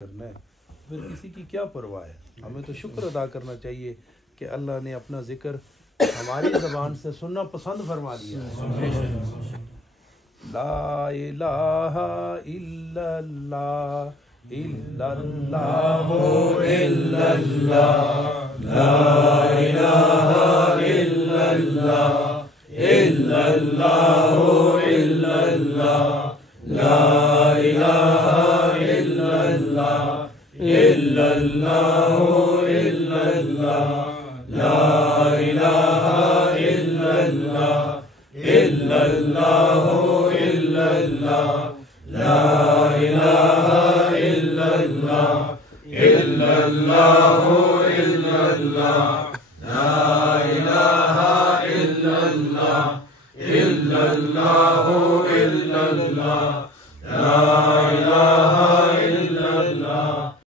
کرنا ہے، پھر کسی کی کیا پرواہ ہے؟ ہمیں تو شکر ادا کرنا چاہیے کہ اللہ نے اپنا ذکر ہماری زبان سے سننا پسند فرما دیا ہے۔ لا الہ الا اللہ الا اللہ الا اللہ، لا الہ الا اللہ الا اللہ الا اللہ، لا الہ الا اللہ الا اللہ الا اللہ، لا الہ الا اللہ الا اللہ الا اللہ، لا الہ الا اللہ الا اللہ الا اللہ، لا الہ الا اللہ الا اللہ الا اللہ، لا الہ